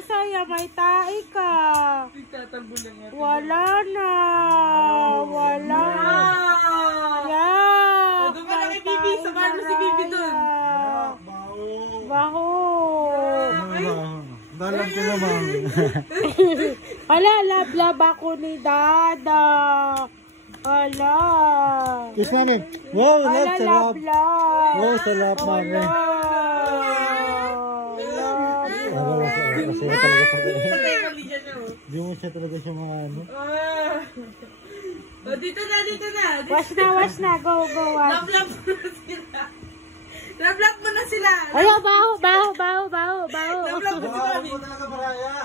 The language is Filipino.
masaya, may tae ka. Wala na. Wala. Yeah. Doon ka na kay Bibi. Samahan mo si Bibi doon. Baho. Dalam ko naman. Ala, love ako ni Dada. Ala. Kiss mami. Wow, Ala, sarap. love. Wow, sarap mami. Kasi talaga sa Di mo siya talaga siya mga ano. Dito na, dito na. Wash na. Go, wash. Love mo na sila. Love mo na sila. Ayaw, baho. Love mo na sila.